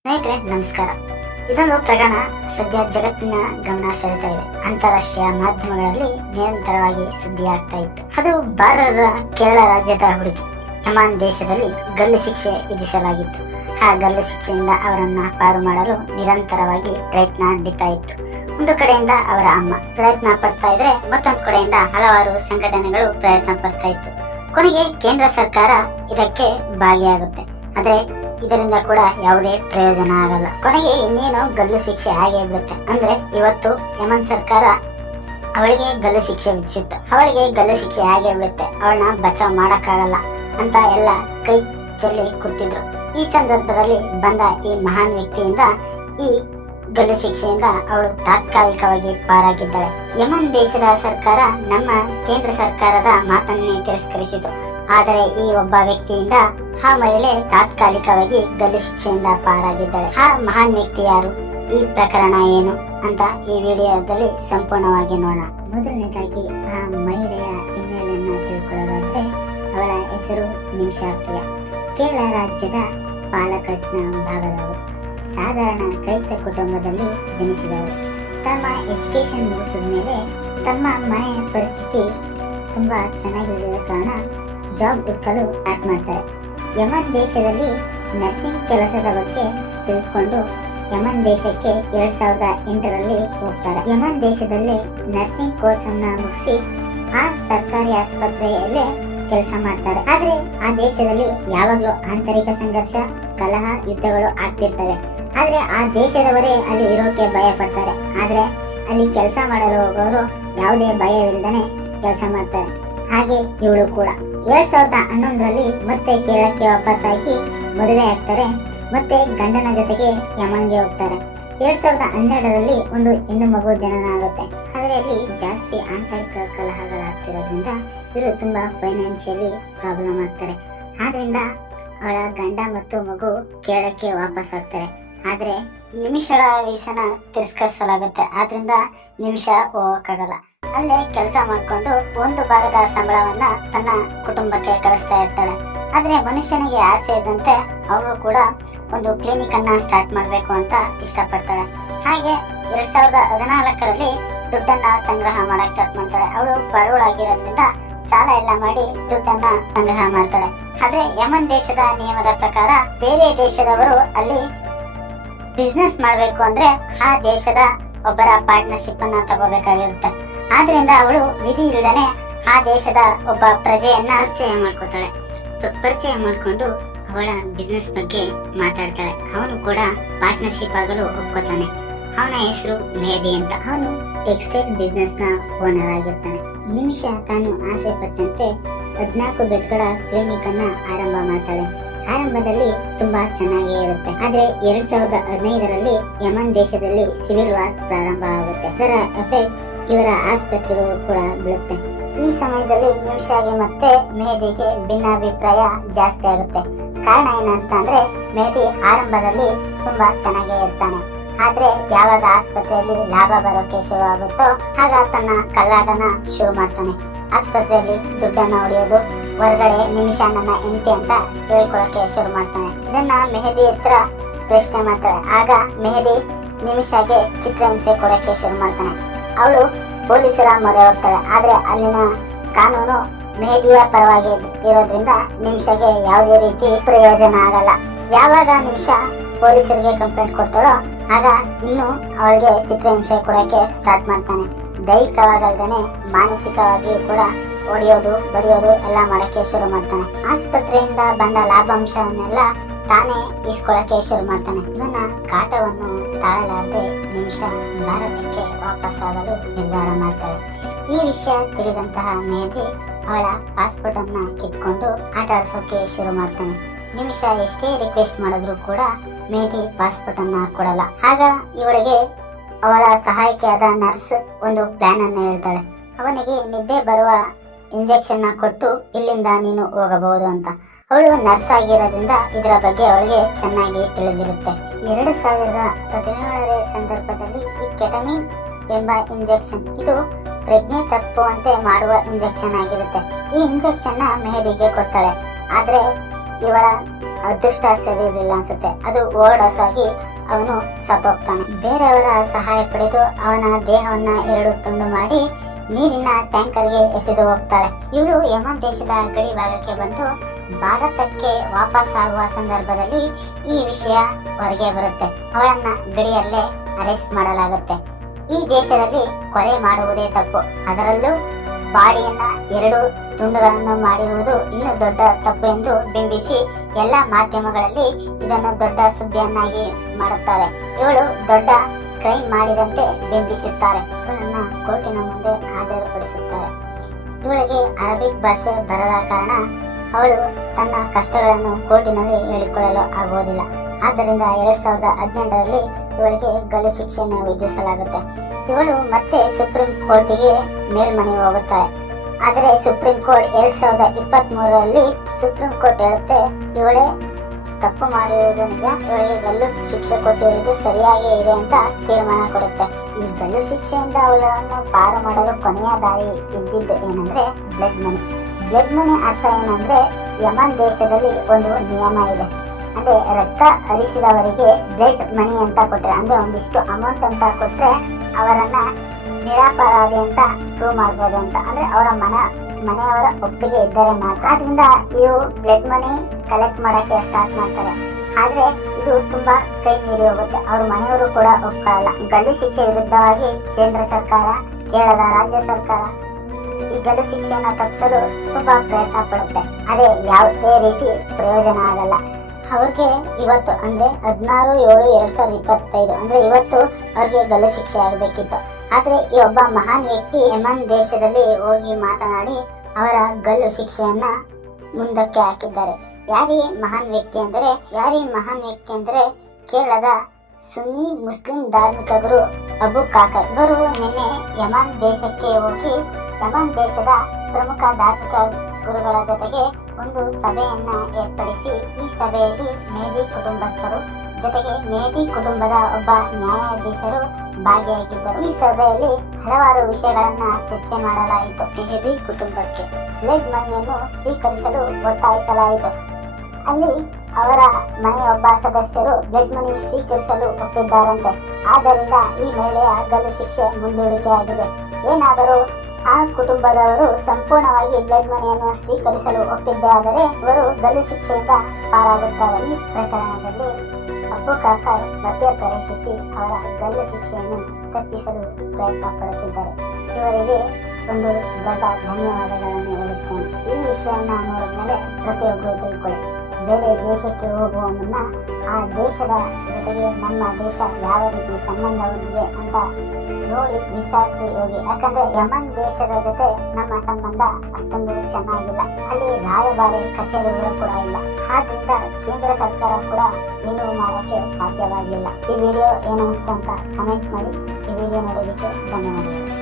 ಸ್ನೇಹಿತರೆ, ನಮಸ್ಕಾರ. ಇದೊಂದು ಪ್ರಕರಣ ಸದ್ಯ ಜಗತ್ತಿನ ಗಮನ ಸೆಳೆತಾ ಇದೆ. ಅಂತಾರಾಷ್ಟ್ರೀಯ ಮಾಧ್ಯಮಗಳಲ್ಲಿ ನಿರಂತರವಾಗಿ ಸುದ್ದಿ ಆಗ್ತಾ ಇತ್ತು. ಅದು ಭಾರತದ ಕೇರಳ ರಾಜ್ಯದ ಹುಡುಗಿ. ಯಮಾನ್ ದೇಶದಲ್ಲಿ ಗಲ್ಲು ಶಿಕ್ಷೆ ವಿಧಿಸಲಾಗಿತ್ತು. ಆ ಗಲ್ಲು ಶಿಕ್ಷೆಯಿಂದ ಅವರನ್ನ ಪಾರು ಮಾಡಲು ನಿರಂತರವಾಗಿ ಪ್ರಯತ್ನ ನಡೀತಾ ಇತ್ತು. ಒಂದು ಕಡೆಯಿಂದ ಅವರ ಅಮ್ಮ ಪ್ರಯತ್ನ ಪಡ್ತಾ ಇದ್ರೆ, ಮತ್ತೊಂದು ಕಡೆಯಿಂದ ಹಲವಾರು ಸಂಘಟನೆಗಳು ಪ್ರಯತ್ನ ಪಡ್ತಾ ಇತ್ತು. ಕೊನೆಗೆ ಕೇಂದ್ರ ಸರ್ಕಾರ ಇದಕ್ಕೆ ಭಾಗಿಯಾಗುತ್ತೆ. ಆದ್ರೆ ಇದರಿಂದ ಕೂಡ ಯಾವುದೇ ಪ್ರಯೋಜನ ಆಗಲ್ಲ. ಕೊನೆಗೆ ಇನ್ನೇನು ಗಲ್ಲು ಶಿಕ್ಷೆ ಆಗೇ ಬಿಡುತ್ತೆ ಅಂದ್ರೆ ಇವತ್ತು ಯಮನ್ ಸರ್ಕಾರ ಅವಳಿಗೆ ಗಲ್ಲು ಶಿಕ್ಷೆ ವಿಧಿಸಿತ್ತು. ಅವಳಿಗೆ ಗಲ್ಲು ಶಿಕ್ಷೆ ಆಗೇ ಬಿಡುತ್ತೆ ಅವಳನ್ನ ಬಚಾವ್ ಮಾಡಕ್ಕಾಗಲ್ಲ ಅಂತ ಎಲ್ಲ ಕೈ ಚೆಲ್ಲಿ ಕೂತಿದ್ರು. ಈ ಸಂದರ್ಭದಲ್ಲಿ ಬಂದ ಈ ಮಹಾನ್ ವ್ಯಕ್ತಿಯಿಂದ ಈ ಗಲ್ಲು ಶಿಕ್ಷೆಯಿಂದ ಅವಳು ತಾತ್ಕಾಲಿಕವಾಗಿ ಪಾರಾಗಿದ್ದಾಳೆ. ಯಮನ್ ದೇಶದ ಸರ್ಕಾರ ನಮ್ಮ ಕೇಂದ್ರ ಸರ್ಕಾರದ ಮಾತನ್ನೇ ತಿರಸ್ಕರಿಸಿತು. ಆದರೆ ಈ ಒಬ್ಬ ವ್ಯಕ್ತಿಯಿಂದ ಆ ಮಹಿಳೆ ತಾತ್ಕಾಲಿಕವಾಗಿ ಗಲ್ಲು ಶಿಕ್ಷೆಯಿಂದ ಪಾರಾಗಿದ್ದಾಳೆ. ಆ ಮಹಾನ್ ವ್ಯಕ್ತಿ ಯಾರು? ಈ ಪ್ರಕರಣ ಏನು ಅಂತ ಈ ವಿಡಿಯೋದಲ್ಲಿ ಸಂಪೂರ್ಣವಾಗಿ ನೋಡೋಣ. ಮೊದಲನೇದಾಗಿ, ಆ ಮಹಿಳೆಯ ಹಿನ್ನೆಲೆಯನ್ನು ತಿಳ್ಕೊಳ್ಳೋದಾದ್ರೆ ಅವಳ ಹೆಸರು ನಿಮಿಷಾ ಪ್ರಿಯ ಕೇರಳ ರಾಜ್ಯದ ಪಾಲಕಟ್ನ ಭಾಗದವರು ಸಾಧಾರಣ ಕ್ರೈಸ್ತ ಕುಟುಂಬದಲ್ಲಿ ಜನಿಸಿದವರು ತಮ್ಮ ಎಜುಕೇಶನ್ ಮುಗಿಸಿದ ಮೇಲೆ ತಮ್ಮ ಮನೆಯ ಪರಿಸ್ಥಿತಿ ತುಂಬ ಚೆನ್ನಾಗಿಲ್ಲದ ಕಾರಣ ಜಾಬ್ ಹುಡುಕಲು ಸ್ಟಾರ್ಟ್ ಮಾಡ್ತಾರೆ. ಯಮನ್ ದೇಶದಲ್ಲಿ ನರ್ಸಿಂಗ್ ಕೆಲಸದ ಬಗ್ಗೆ ತಿಳಿದುಕೊಂಡು ಯಮನ್ ದೇಶಕ್ಕೆ ಎರಡ್ ಸಾವಿರದ ಎಂಟರಲ್ಲಿ ಹೋಗ್ತಾರೆ. ಯಮನ್ ದೇಶದಲ್ಲಿ ನರ್ಸಿಂಗ್ ಕೋರ್ಸ್ ಅನ್ನ ಮುಗಿಸಿ ಆ ಸರ್ಕಾರಿ ಆಸ್ಪತ್ರೆಯಲ್ಲೇ ಕೆಲಸ ಮಾಡ್ತಾರೆ. ಆದ್ರೆ ಆ ದೇಶದಲ್ಲಿ ಯಾವಾಗ್ಲೂ ಆಂತರಿಕ ಸಂಘರ್ಷ, ಕಲಹ, ಯುದ್ಧಗಳು ಆಗ್ತಿರ್ತವೆ. ಆದ್ರೆ ಆ ದೇಶದವರೇ ಅಲ್ಲಿ ಇರೋಕೆ ಭಯ ಪಡ್ತಾರೆ. ಆದ್ರೆ ಅಲ್ಲಿ ಕೆಲಸ ಮಾಡಲು ಹೋಗೋರು ಯಾವುದೇ ಭಯವಿಲ್ಲದನೆ ಕೆಲಸ ಮಾಡ್ತಾರೆ. ಹಾಗೆ ಇವಳು ಕೂಡ. ಎರಡ್ ಸಾವಿರದ ಹನ್ನೊಂದರಲ್ಲಿ ಮತ್ತೆ ಕೇರಳಕ್ಕೆ ವಾಪಸ್ಸಾಗಿ ಮದುವೆ ಆಗ್ತಾರೆ. ಮತ್ತೆ ಗಂಡನ ಜೊತೆಗೆ ಯಮನ್ಗೆ ಹೋಗ್ತಾರೆ. ಎರಡ್ ಸಾವಿರದ ಹನ್ನೆರಡರಲ್ಲಿ ಒಂದು ಹೆಣ್ಣು ಮಗು ಜನನ ಆಗುತ್ತೆ. ಆದರೆ ಅಲ್ಲಿ ಜಾಸ್ತಿ ಆಂತರಿಕ ಕಲಹಗಳಾಗ್ತಿರೋದ್ರಿಂದ ಇವರು ತುಂಬಾ ಫೈನಾನ್ಷಿಯಲಿ ಪ್ರಾಬ್ಲಮ್ ಆಗ್ತಾರೆ. ಆದ್ರಿಂದ ಅವಳ ಗಂಡ ಮತ್ತು ಮಗು ಕೇರಳಕ್ಕೆ ವಾಪಸ್ ಆಗ್ತಾರೆ. ಆದ್ರೆ ನಿಮಿಷಗಳ ವೀಸನ ತಿರಸ್ಕರಿಸಲಾಗುತ್ತೆ. ಆದ್ರಿಂದ ನಿಮಿಷ ಹೋಗಕ್ಕಾಗಲ್ಲ. ಅಲ್ಲೇ ಕೆಲಸ ಮಾಡ್ಕೊಂಡು ಒಂದು ಭಾಗದ ಸಂಬಳವನ್ನ ತನ್ನ ಕುಟುಂಬಕ್ಕೆ ಕಳಿಸ್ತಾ ಇರ್ತಾಳೆ. ಆದ್ರೆ ಮನುಷ್ಯನಿಗೆ ಆಸೆ ಇದ್ದಂತೆ ಅವಳು ಕೂಡ ಒಂದು ಕ್ಲಿನಿಕ್ ಅನ್ನ ಸ್ಟಾರ್ಟ್ ಮಾಡಬೇಕು ಅಂತ ಇಷ್ಟಪಡ್ತಾಳೆ. ಹಾಗೆ ಎರಡ್ ಸಾವಿರದ ಹದಿನಾಲ್ಕರಲ್ಲಿ ದುಡ್ಡನ್ನ ಸಂಗ್ರಹ ಮಾಡಕ್ ಸ್ಟಾರ್ಟ್ ಮಾಡ್ತಾಳೆ. ಅವಳು ಬಡವಳಾಗಿರೋದ್ರಿಂದ ಸಾಲ ಎಲ್ಲ ಮಾಡಿ ದುಡ್ಡನ್ನ ಸಂಗ್ರಹ ಮಾಡ್ತಾಳೆ. ಆದ್ರೆ ಯಮನ್ ದೇಶದ ನಿಯಮದ ಪ್ರಕಾರ ಬೇರೆ ದೇಶದವರು ಅಲ್ಲಿ ಬಿಸ್ನೆಸ್ ಮಾಡಬೇಕು ಅಂದ್ರೆ ಆ ದೇಶದ ಒಬ್ಬರ ಪಾರ್ಟ್ನರ್ಶಿಪ್ ಅನ್ನ ತಗೋಬೇಕಾಗಿರುತ್ತೆ. ಆದ್ರಿಂದ ಅವಳು ವಿಧಿ ಇಲ್ಲದನೆ ಆ ದೇಶದ ಒಬ್ಬ ಪ್ರಜೆಯನ್ನ ಪರಿಚಯ ಮಾಡ್ಕೋತಾಳೆ. ಪರಿಚಯ ಮಾಡಿಕೊಂಡು ಅವಳ ಬಿಸ್ನೆಸ್ ಬಗ್ಗೆ ಮಾತಾಡ್ತಾಳೆ. ಅವನು ಕೂಡ ಪಾರ್ಟ್ನರ್ಶಿಪ್ ಆಗಲು ಒಪ್ಕೋತಾನೆ. ಅವನ ಹೆಸರು ಮೆಹದಿ ಅಂತ. ಅವನು ಟೆಕ್ಸ್ಟೈಲ್ ಬಿಸ್ನೆಸ್ನ ಓನರ್ ಆಗಿರ್ತಾನೆ. ನಿಮಿಷ ತಾನು ಆಸೆ ಪಟ್ಟಂತೆ ಹದಿನಾಲ್ಕು ಬೆಡ್ಗಳ ಕ್ಲಿನಿಕ್ ಅನ್ನ ಆರಂಭ ಮಾಡ್ತಾಳೆ. ಆರಂಭದಲ್ಲಿ ತುಂಬಾ ಚೆನ್ನಾಗಿ ಇರುತ್ತೆ. ಆದ್ರೆ ಎರಡ್ ಸಾವಿರದ ಹದಿನೈದರಲ್ಲಿ ಯಮನ್ ದೇಶದಲ್ಲಿ ಸಿವಿಲ್ ವಾರ್ ಪ್ರಾರಂಭ ಆಗುತ್ತೆ. ಅದರ ಎಫೆಕ್ಟ್ ಇವರ ಆಸ್ಪತ್ರೆಗಳು ಕೂಡ ಬೀಳುತ್ತೆ. ಈ ಸಮಯದಲ್ಲಿ ನಿಮಿಷಾಗೆ ಮತ್ತೆ ಮೆಹದಿಗೆ ಭಿನ್ನಾಭಿಪ್ರಾಯ ಜಾಸ್ತಿ ಆಗುತ್ತೆ. ಕಾರಣ ಏನಂತ ಅಂದ್ರೆ ಮೆಹದಿ ಆರಂಭದಲ್ಲಿ ತುಂಬಾ ಚೆನ್ನಾಗೇ ಇರ್ತಾನೆ. ಆದ್ರೆ ಯಾವಾಗ ಆಸ್ಪತ್ರೆಯಲ್ಲಿ ಲಾಭ ಬರೋಕೆ ಶುರು ಆಗುತ್ತೋ, ಆಗ ತನ್ನ ಕಳ್ಳಾಟನ ಶುರು ಮಾಡ್ತಾನೆ. ಆಸ್ಪತ್ರೆಯಲ್ಲಿ ದುಡ್ಡನ್ನ ಹೊಡೆಯೋದು, ಹೊರಗಡೆ ನಿಮಿಷ ನನ್ನ ಹೆಂಡತಿ ಅಂತ ಹೇಳ್ಕೊಳಕ್ಕೆ ಶುರು ಮಾಡ್ತಾನೆ. ಇದನ್ನ ಮೆಹದಿ ಹತ್ರ ಪ್ರಶ್ನೆ ಮಾಡ್ತಾರೆ. ಆಗ ಮೆಹದಿ ನಿಮಿಷಗೆ ಚಿತ್ರಹಿಂಸೆ ಕೊಡಕ್ಕೆ ಶುರು ಮಾಡ್ತಾನೆ. ಅವಳು ಪೊಲೀಸರ ಮೊರೆ ಹೋಗ್ತಾಳೆ ಆದ್ರೆ ಅಲ್ಲಿನ ಕಾನೂನು ಮೆಹದಿಯ ಪರವಾಗಿ ಇರೋದ್ರಿಂದ ನಿಮಿಷಗೆ ಯಾವುದೇ ರೀತಿ ಪ್ರಯೋಜನ ಆಗಲ್ಲ. ಯಾವಾಗ ನಿಮಿಷ ಪೊಲೀಸರಿಗೆ ಕಂಪ್ಲೇಂಟ್ ಕೊಡ್ತಾಳೋ, ಆಗ ಇನ್ನು ಅವಳಿಗೆ ಚಿತ್ರಹಿಂಸೆ ಕೊಡಕ್ಕೆ ಸ್ಟಾರ್ಟ್ ಮಾಡ್ತಾನೆ. ದೈಹಿಕವಾಗಲ್ದೇನೆ ಮಾನಸಿಕವಾಗಿಯೂ ಕೂಡ ಹೊಡೆಯೋದು ಬಡಿಯೋದು ಎಲ್ಲ ಮಾಡೋಕ್ಕೆ ಶುರು ಮಾಡ್ತಾನೆ. ಆಸ್ಪತ್ರೆಯಿಂದ ಬಂದ ಲಾಭಾಂಶವನ್ನೆಲ್ಲ ತಾನೇ ಇಸ್ಕೊಳಕ್ಕೆ ಶುರು ಮಾಡ್ತಾನೆ. ಇವನ ಕಾಟವನ್ನು ತಾಳಲಾರದೆ ನಿಮಿಷ ಭಾರತಕ್ಕೆ ವಾಪಸ್ ಆಗಲು ನಿರ್ಧಾರ ಮಾಡ್ತಾಳೆ. ಈ ವಿಷಯ ತಿಳಿದಂತಹ ಮೇಧಿ ಅವಳ ಪಾಸ್ಪೋರ್ಟ್ ಅನ್ನ ಕಿತ್ಕೊಂಡು ಆಟ ಆಡ್ಸೋಕೆ ಶುರು ಮಾಡ್ತಾನೆ. ನಿಮಿಷ ಎಷ್ಟೇ ರಿಕ್ವೆಸ್ಟ್ ಮಾಡಿದ್ರು ಕೂಡ ಮೇಧಿ ಪಾಸ್ಪೋರ್ಟ್ ಅನ್ನ ಕೊಡಲ್ಲ. ಆಗ ಇವಳಿಗೆ ಅವಳ ಸಹಾಯಕಿಯಾದ ನರ್ಸ್ ಒಂದು ಪ್ಲಾನ್ ಅನ್ನ ಹೇಳ್ತಾಳೆ. ಅವನಿಗೆ ನಿದ್ದೆ ಬರುವ ಇಂಜೆಕ್ಷನ್ನ ಕೊಟ್ಟು ಇಲ್ಲಿಂದ ನೀನು ಹೋಗಬಹುದು ಅಂತ. ಅವಳು ನರ್ಸ್ ಆಗಿರೋದ್ರಿಂದ ಇದರ ಬಗ್ಗೆ ಅವಳಿಗೆ ಚೆನ್ನಾಗಿ ತಿಳಿದಿರುತ್ತೆ. ಎರಡು ಸಾವಿರದ ಹದಿನೇಳರ ಸಂದರ್ಭದಲ್ಲಿ ಈ ಕೆಟಮಿನ್ ಎಂಬ ಇಂಜೆಕ್ಷನ್, ಇದು ಪ್ರಜ್ಞೆ ತಪ್ಪುವಂತೆ ಮಾಡುವ ಇಂಜೆಕ್ಷನ್ ಆಗಿರುತ್ತೆ. ಈ ಇಂಜೆಕ್ಷನ್ನ ಮೆಹದಿಗೆ ಕೊಡ್ತಾಳೆ. ಆದ್ರೆ ಇವಳ ಅದೃಷ್ಟ ಸರಿ ಇರಲಿಲ್ಲ ಅನ್ಸುತ್ತೆ. ಅದು ಓವರ್ಡೋಸ್ ಆಗಿ ಅವನು ಸತ್ತೋಗ್ತಾನೆ. ಬೇರೆಯವರ ಸಹಾಯ ಪಡೆದು ಅವನ ದೇಹವನ್ನ ಎರಡು ತುಂಡು ಮಾಡಿ ನೀರಿನ ಟ್ಯಾಂಕರ್ಗೆ ಎಸೆದು ಹೋಗ್ತಾಳೆ. ಇವಳು ಯಮನ್ ದೇಶದ ಗಡಿ ಭಾಗಕ್ಕೆ ಬಂದು ಭಾರತಕ್ಕೆ ವಾಪಸ್ ಆಗುವ ಸಂದರ್ಭದಲ್ಲಿ ಈ ವಿಷಯ ಹೊರಗೆ ಬರುತ್ತೆ. ಅವಳನ್ನ ಗಡಿಯಲ್ಲೇ ಅರೆಸ್ಟ್ ಮಾಡಲಾಗುತ್ತೆ. ಈ ದೇಶದಲ್ಲಿ ಕೊಲೆ ಮಾಡುವುದೇ ತಪ್ಪು. ಅದರಲ್ಲೂ ಬಾಡಿಯನ್ನ ಎರಡು ತುಂಡುಗಳನ್ನು ಮಾಡಿರುವುದು ಇನ್ನೂ ದೊಡ್ಡ ತಪ್ಪು ಎಂದು ಬಿಂಬಿಸಿ ಎಲ್ಲ ಮಾಧ್ಯಮಗಳಲ್ಲಿ ಇದನ್ನು ದೊಡ್ಡ ಸುದ್ದಿಯನ್ನಾಗಿ ಮಾಡುತ್ತಾರೆ. ಇವಳು ದೊಡ್ಡ ಕ್ರೈಮ್ ಮಾಡಿದಂತೆ ಬಿಂಬಿಸುತ್ತಾರೆ. ಇವಳನ್ನ ಕೋರ್ಟಿನ ಮುಂದೆ ಹಾಜರುಪಡಿಸುತ್ತಾರೆ. ಇವಳಿಗೆ ಅರಬಿಕ್ ಭಾಷೆ ಬರದ ಕಾರಣ ಅವಳು ತನ್ನ ಕಷ್ಟಗಳನ್ನು ಕೋರ್ಟಿನಲ್ಲಿ ಹೇಳಿಕೊಳ್ಳಲು ಆಗುವುದಿಲ್ಲ. ಆದ್ದರಿಂದ ಎರಡ್ ಸಾವಿರದ ಹದಿನೆಂಟರಲ್ಲಿ ಇವಳಿಗೆ ಗಲ್ಲು ಶಿಕ್ಷೆಯನ್ನು ವಿಧಿಸಲಾಗುತ್ತೆ. ಇವಳು ಮತ್ತೆ ಸುಪ್ರೀಂ ಕೋರ್ಟಿಗೆ ಮೇಲ್ಮನವಿ ಹೋಗುತ್ತಾಳೆ. ಆದರೆ ಸುಪ್ರೀಂ ಕೋರ್ಟ್ ಎರಡ್ ಸಾವಿರದ ಇಪ್ಪತ್ತ್ ಮೂರರಲ್ಲಿ ಸುಪ್ರೀಂ ಕೋರ್ಟ್ ಹೇಳುತ್ತೆ, ಇವಳೇ ತಪ್ಪು ಮಾಡಿರುವುದು ನಿಜ ಇವಳಿಗೆ ಗಲ್ಲು ಶಿಕ್ಷೆ ಕೊಟ್ಟಿರುವುದು ಸರಿಯಾಗಿ ಇದೆ ಅಂತ ತೀರ್ಮಾನ ಕೊಡುತ್ತೆ. ಈ ಗಲ್ಲು ಶಿಕ್ಷೆಯಿಂದ ಅವಳನ್ನು ಪಾರು ಮಾಡಲು ಕೊನೆಯ ದಾರಿ ಇದ್ದಿದ್ದು ಏನಂದ್ರೆ ಬ್ಲಡ್ ಮನಿ ಬ್ಲಡ್ ಮನಿ ಅರ್ಥ ಏನಂದ್ರೆ ಯಮನ್ ದೇಶದಲ್ಲಿ ಒಂದು ನಿಯಮ ಇದೆ. ಅಂದ್ರೆ ರಕ್ತ ಹರಿಸಿದವರಿಗೆ ಬ್ಲಡ್ ಮನಿ ಅಂತ ಕೊಟ್ರೆ, ಅಂದ್ರೆ ಒಂದಿಷ್ಟು ಅಮೌಂಟ್ ಅಂತ ಕೊಟ್ರೆ ಅವರನ್ನ ನಿರಾಪರಾಧಿ ಅಂತ ಪ್ರೂವ್ ಮಾಡ್ಬೋದು ಅಂತ. ಅಂದ್ರೆ ಅವರ ಮನ ಮನೆಯವರ ಒಪ್ಪಿಗೆ ಇದ್ದರೆ ಮಾತ್ರ ಅದರಿಂದ ಇವು ಬ್ಲಡ್ ಮನಿ ಕಲೆಕ್ಟ್ ಮಾಡೋಕ್ಕೆ ಸ್ಟಾರ್ಟ್ ಮಾಡ್ತಾರೆ. ಆದರೆ ಇದು ತುಂಬಾ ಕೈ ಮೀರಿ ಹೋಗುತ್ತೆ. ಅವ್ರ ಮನೆಯವರು ಕೂಡ ಒಪ್ಕೊಳ್ಳಲ್ಲ. ಗಲ್ಲು ಶಿಕ್ಷೆ ವಿರುದ್ಧವಾಗಿ ಕೇಂದ್ರ ಸರ್ಕಾರ ಕೇರಳದ ರಾಜ್ಯ ಸರ್ಕಾರ ಈ ಗಲ್ಲು ಶಿಕ್ಷೆಯನ್ನು ತಪ್ಪಿಸಲು ತುಂಬಾ ಪ್ರಯತ್ನ ಪಡುತ್ತೆ. ಅದೇ ಯಾವುದೇ ರೀತಿ ಪ್ರಯೋಜನ ಆಗಲ್ಲ. ಅವ್ರಿಗೆ ಇವತ್ತು ಅಂದ್ರೆ ಹದಿನಾರು, ಏಳು, ಎರಡ್ ಸಾವಿರದ ಇಪ್ಪತ್ತೈದು ಅಂದ್ರೆ ಇವತ್ತು ಅವ್ರಿಗೆ ಗಲ್ಲು ಶಿಕ್ಷೆ ಆಗಬೇಕಿತ್ತು. ಆದರೆ ಈ ಒಬ್ಬ ಮಹಾನ್ ವ್ಯಕ್ತಿ ಯಮನ್ ದೇಶದಲ್ಲಿ ಹೋಗಿ ಮಾತನಾಡಿ ಅವರ ಗಲ್ಲು ಶಿಕ್ಷೆಯನ್ನು ಮುಂದಕ್ಕೆ ಹಾಕಿದ್ದಾರೆ. ಯಾರಿ ಮಹಾನ್ ವ್ಯಕ್ತಿ ಅಂದರೆ, ಯಾರಿ ಮಹಾನ್ ವ್ಯಕ್ತಿ ಅಂದರೆ ಕೇರಳದ ಸುನ್ನಿ ಮುಸ್ಲಿಂ ಧಾರ್ಮಿಕ ಗುರು ಅಬು ಕಾಕರ್ ಇವರು ನಿನ್ನೆ ಯಮನ್ ದೇಶಕ್ಕೆ ಹೋಗಿ, ಯಮನ್ ದೇಶದ ಪ್ರಮುಖ ಧಾರ್ಮಿಕ ಗುರುಗಳ ಜೊತೆಗೆ ಒಂದು ಸಭೆಯನ್ನ ಏರ್ಪಡಿಸಿ ಈ ಸಭೆಯಲ್ಲಿ ಮೇದಿ ಕುಟುಂಬಸ್ಥರು ಜೊತೆಗೆ ಮೇದಿ ಕುಟುಂಬದ ಒಬ್ಬ ನ್ಯಾಯಾಧೀಶರು ಭಾಗಿಯಾಗಿದ್ದರು. ಈ ಸಭೆಯಲ್ಲಿ ಹಲವಾರು ವಿಷಯಗಳನ್ನ ಚರ್ಚೆ ಮಾಡಲಾಯಿತು. ಮೆಹದಿ ಕುಟುಂಬಕ್ಕೆ ಲೆಡ್ ಮನೆಯನ್ನು ಸ್ವೀಕರಿಸಲು ಒತ್ತಾಯಿಸಲಾಯಿತು. ಅಲ್ಲಿ ಅವರ ಮನೆಯ ಒಬ್ಬ ಸದಸ್ಯರು ಬ್ಲಡ್ ಮನಿ ಸ್ವೀಕರಿಸಲು ಒಪ್ಪಿದ್ದಾರಂತೆ. ಆದ್ದರಿಂದ ಈ ಮಹಿಳೆಯ ಗಲ್ಲು ಶಿಕ್ಷೆ ಮುಂದೂಡಿಕೆಯಾಗಿದೆ. ಏನಾದರೂ ಆ ಕುಟುಂಬದವರು ಸಂಪೂರ್ಣವಾಗಿ ಬ್ಲಡ್ ಮನೆಯನ್ನು ಸ್ವೀಕರಿಸಲು ಒಪ್ಪಿದ್ದೇ ಆದರೆ ಇವರು ಗಲ್ಲು ಶಿಕ್ಷೆಯಿಂದ ಪಾರಾಗುತ್ತಾರೆ. ಈ ಪ್ರಕರಣದಲ್ಲಿ ಅಬ್ಬು ಕಾಕರ್ ಮಧ್ಯ ಪ್ರವೇಶಿಸಿ ಅವರ ಗಲ್ಲು ಶಿಕ್ಷೆಯನ್ನು ತಪ್ಪಿಸಲು ಪ್ರಯತ್ನ ಪಡುತ್ತಿದ್ದಾರೆ. ಇವರಿಗೆ ಒಂದು ದೊಡ್ಡ ಧನ್ಯವಾದಗಳನ್ನು ಹೇಳುತ್ತೇನೆ. ಈ ವಿಷಯವನ್ನು ನೋಡಿದ ಮೇಲೆ ಪ್ರತಿಯೊಬ್ಬರು ತಿಳ್ಕೊಳ್ಳಿ. ಬೇರೆ ದೇಶಕ್ಕೆ ಹೋಗುವ ಮುನ್ನ ಆ ದೇಶದ ಜೊತೆಗೆ ನಮ್ಮ ದೇಶ ಯಾವ ರೀತಿ ಸಂಬಂಧ ಹೊಂದಿದೆ ಅಂತ ನೋಡಿ ವಿಚಾರಿಸಿ ಹೋಗಿ. ಯಾಕಂದ್ರೆ ಯಮನ್ ದೇಶದ ಜೊತೆ ನಮ್ಮ ಸಂಬಂಧ ಅಷ್ಟೊಂದು ಚೆನ್ನಾಗಿಲ್ಲ. ಅಲ್ಲಿ ರಾಯಭಾರಿ ಕಚೇರಿಗಳು ಕೂಡ ಇಲ್ಲ. ಆದ್ರಿಂದ ಕೇಂದ್ರ ಸರ್ಕಾರ ಕೂಡ ಏನು ಮಾಡೋಕ್ಕೆ ಸಾಧ್ಯವಾಗಿಲ್ಲ. ಈ ವಿಡಿಯೋ ಏನು ಅನಿಸ್ತು ಅಂತ ಕಮೆಂಟ್ ಮಾಡಿ. ಈ ವಿಡಿಯೋ ನೋಡೋದಕ್ಕೆ ಧನ್ಯವಾದಗಳು.